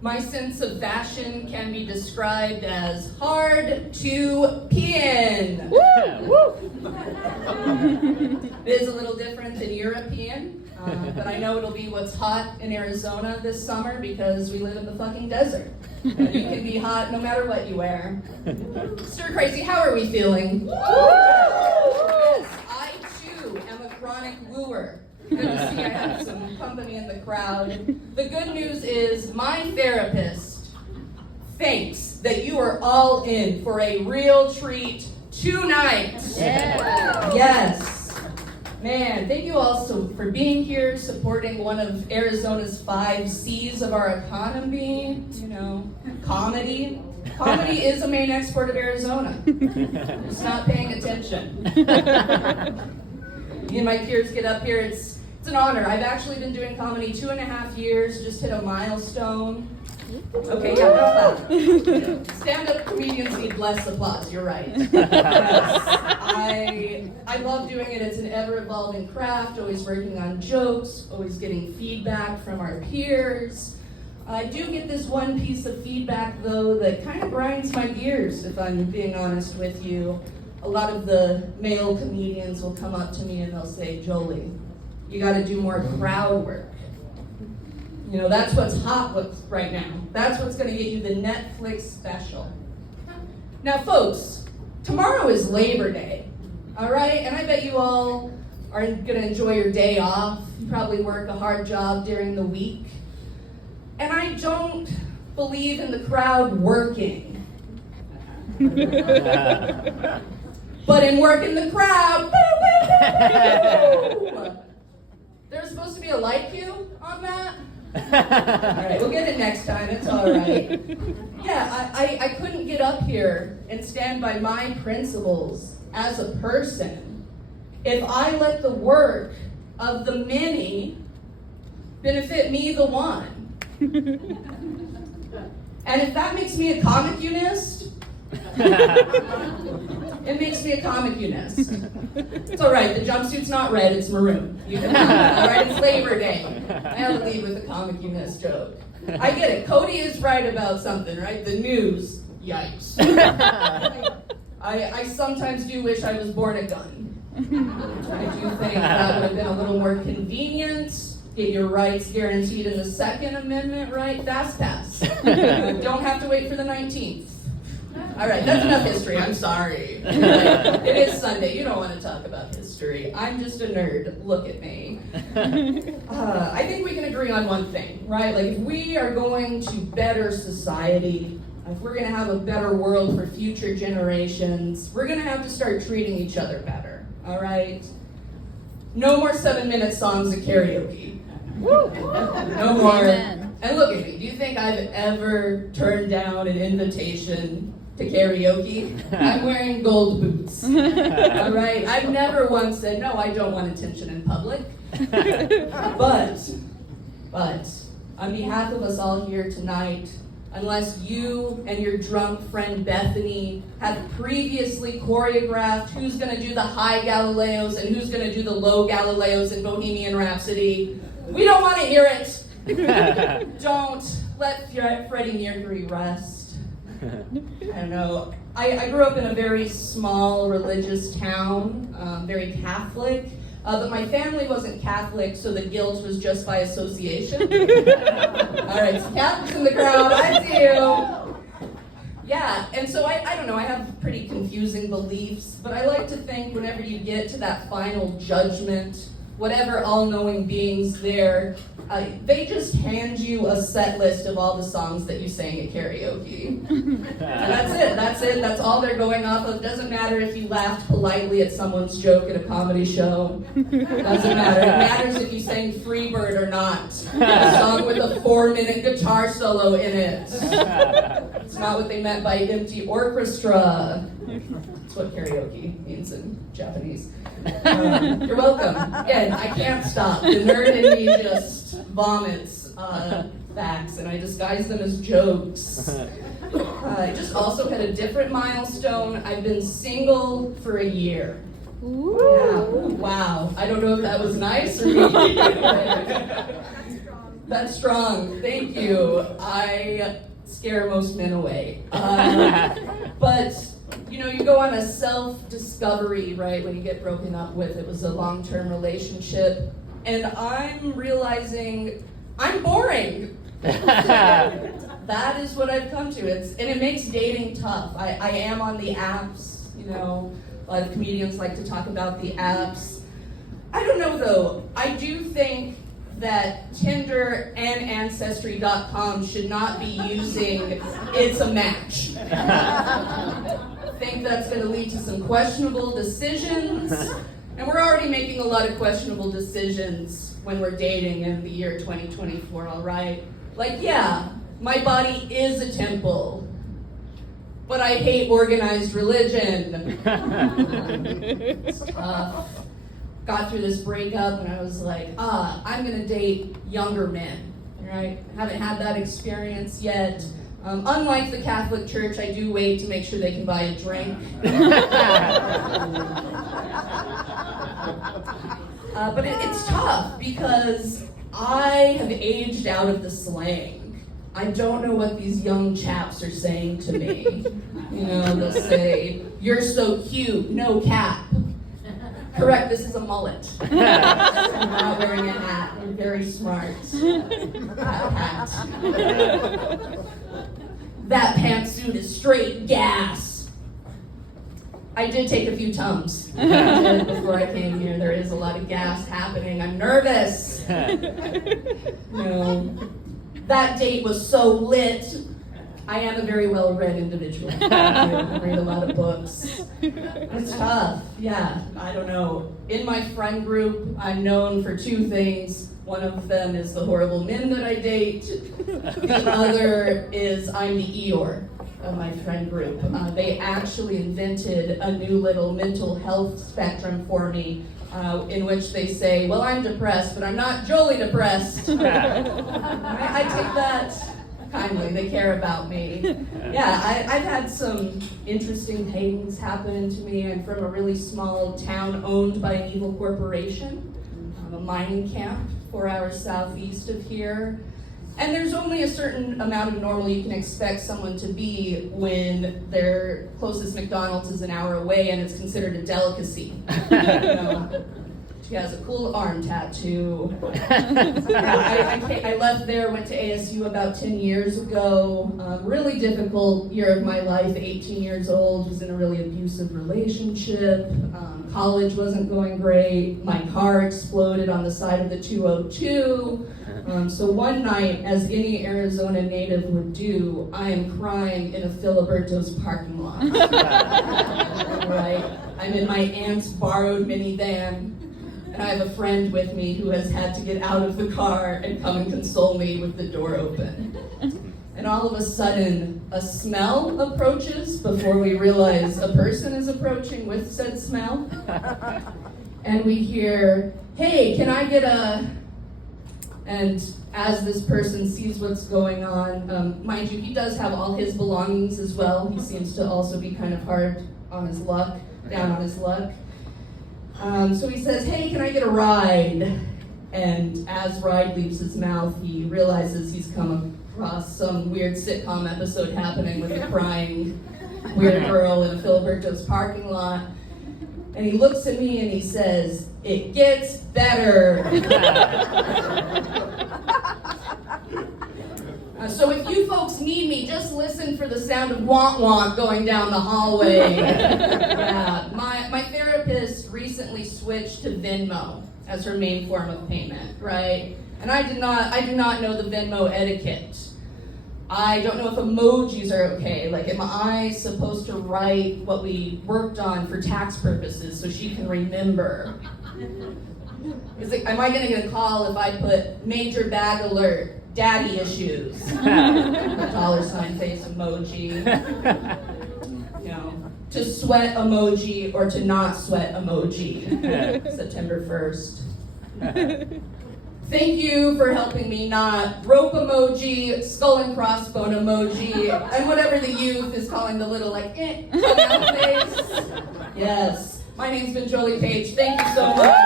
My sense of fashion can be described as hard to pee in. It is a little different than European, but I know it'll be what's hot in Arizona this summer because we live in the fucking desert. And you can be hot no matter what you wear. Stir Crazy, how are we feeling? Yes, I too am a chronic wooer. Good to see I have some company in the crowd. The good news is my therapist thinks that you are all in for a real treat tonight. Yeah. Yes. Man, thank you all for being here, supporting one of Arizona's 5 C's of our economy, comedy. Comedy is a main export of Arizona. Just not paying attention. Me and my peers get up here, it's an honor. I've actually been doing comedy 2.5 years, just hit a milestone. Okay, yeah, that's that. Stand-up comedians need less applause, you're right. Yes. I love doing it. It's an ever-evolving craft, always working on jokes, always getting feedback from our peers. I do get this one piece of feedback, though, that kind of grinds my gears, if I'm being honest with you. A lot of the male comedians will come up to me and they'll say, Jolie, you gotta do more crowd work. That's what's hot right now. That's what's gonna get you the Netflix special. Now, folks, tomorrow is Labor Day, all right? And I bet you all are gonna enjoy your day off. You probably work a hard job during the week. And I don't believe in the crowd working. But in working the crowd, there's supposed to be a light cue on that? All right, we'll get it next time, it's all right. Yeah, I couldn't get up here and stand by my principles as a person if I let the work of the many benefit me, the one. And if that makes me a comic-unist, it makes me a comic-unist. It's all right, the jumpsuit's not red, it's maroon. You can have it, all right? It's Labor Day. I have to leave with a comic-unist joke. I get it. Cody is right about something, right? The news, yikes. I sometimes do wish I was born a gun. I do think that would have been a little more convenient. Get your rights guaranteed in the Second Amendment, right? Fast pass. Don't have to wait for the 19th. All right, that's enough history. I'm sorry. It is Sunday. You don't want to talk about history. I'm just a nerd. Look at me. I think we can agree on one thing, right? Like, if we are going to better society, if we're going to have a better world for future generations, we're going to have to start treating each other better, all right? No more 7-minute songs at karaoke. No more. Amen. And look at me. Do you think I've ever turned down an invitation to karaoke? I'm wearing gold boots. All right? I've never once said, no, I don't want attention in public. But, on behalf of us all here tonight, unless you and your drunk friend Bethany have previously choreographed who's going to do the high Galileos and who's going to do the low Galileos in Bohemian Rhapsody, we don't want to hear it. Don't let Freddie Mercury rest. I don't know. I grew up in a very small religious town, very Catholic. But my family wasn't Catholic, so the guilt was just by association. All right, so Catholics in the crowd, I see you. Yeah, and so I don't know, I have pretty confusing beliefs, but I like to think whenever you get to that final judgment, whatever all-knowing being's there, they just hand you a set list of all the songs that you sang at karaoke. And that's it, that's all they're going off of. Doesn't matter if you laughed politely at someone's joke at a comedy show. Doesn't matter. It matters if you sang Freebird or not. A song with a 4-minute guitar solo in it. It's not what they meant by empty orchestra. That's what karaoke means in Japanese. You're welcome. Again, I can't stop. The nerd in me just vomits facts, and I disguise them as jokes. I just also had a different milestone. I've been single for a year. Ooh. Yeah. Wow. I don't know if that was nice or mean. That's strong. Thank you. I scare most men away. But, you know, you go on a self-discovery, right, when you get broken up with. It was a long-term relationship. And I'm realizing I'm boring. That is what I've come to. And it makes dating tough. I am on the apps, you know. A lot of comedians like to talk about the apps. I don't know, though. I do think that Tinder and Ancestry.com should not be using "it's a match." I think that's going to lead to some questionable decisions. And we're already making a lot of questionable decisions when we're dating in the year 2024, all right? Like, yeah, my body is a temple, but I hate organized religion. It's tough. Got through this breakup and I was like, I'm gonna date younger men, right? Haven't had that experience yet. Unlike the Catholic Church, I do wait to make sure they can buy a drink. But it's tough because I have aged out of the slang. I don't know what these young chaps are saying to me. You know, they'll say, "You're so cute, no cap." Correct, this is a mullet. I'm not wearing a hat. I'm very smart. Hat. That pantsuit is straight gas. I did take a few Tums before I came here. There is a lot of gas happening. I'm nervous. No. That date was so lit. I am a very well-read individual. I read a lot of books. It's tough. Yeah, I don't know. In my friend group, I'm known for two things. One of them is the horrible men that I date. The other is I'm the Eeyore of my friend group. They actually invented a new little mental health spectrum for me, in which they say, well, I'm depressed, but I'm not Jolie depressed. I take that kindly. They care about me. Yeah, I've had some interesting things happen to me. I'm from a really small town owned by an evil corporation, a mining camp 4 hours southeast of here. And there's only a certain amount of normal you can expect someone to be when their closest McDonald's is an hour away and it's considered a delicacy. You know? She has a cool arm tattoo. I left there, went to ASU about 10 years ago. Really difficult year of my life, 18 years old, was in a really abusive relationship. College wasn't going great. My car exploded on the side of the 202. So one night, as any Arizona native would do, I am crying in a Filiberto's parking lot. Right? I'm in my aunt's borrowed minivan. And I have a friend with me who has had to get out of the car and come and console me with the door open. And all of a sudden, a smell approaches before we realize a person is approaching with said smell. And we hear, hey, can I get a... And as this person sees what's going on, mind you, he does have all his belongings as well. He seems to also be kind of hard on his luck, down on his luck. So he says, hey, can I get a ride? And as ride leaves his mouth, he realizes he's come across some weird sitcom episode happening with a crying weird girl in a Filiberto's parking lot. And he looks at me and he says, it gets better. So if you folks need me, just listen for the sound of wonk going down the hallway. Yeah, my therapist recently switched to Venmo as her main form of payment, right? And I do not know the Venmo etiquette. I don't know if emojis are okay. Like, am I supposed to write what we worked on for tax purposes so she can remember? Am I gonna get a call if I put major bag alert? Daddy issues. $sign face emoji. You know, to sweat emoji or to not sweat emoji. September 1st. Thank you for helping me not rope emoji, skull and crossbone emoji, and whatever the youth is calling the little like face. Yes. My name's been Jolie Page. Thank you so much.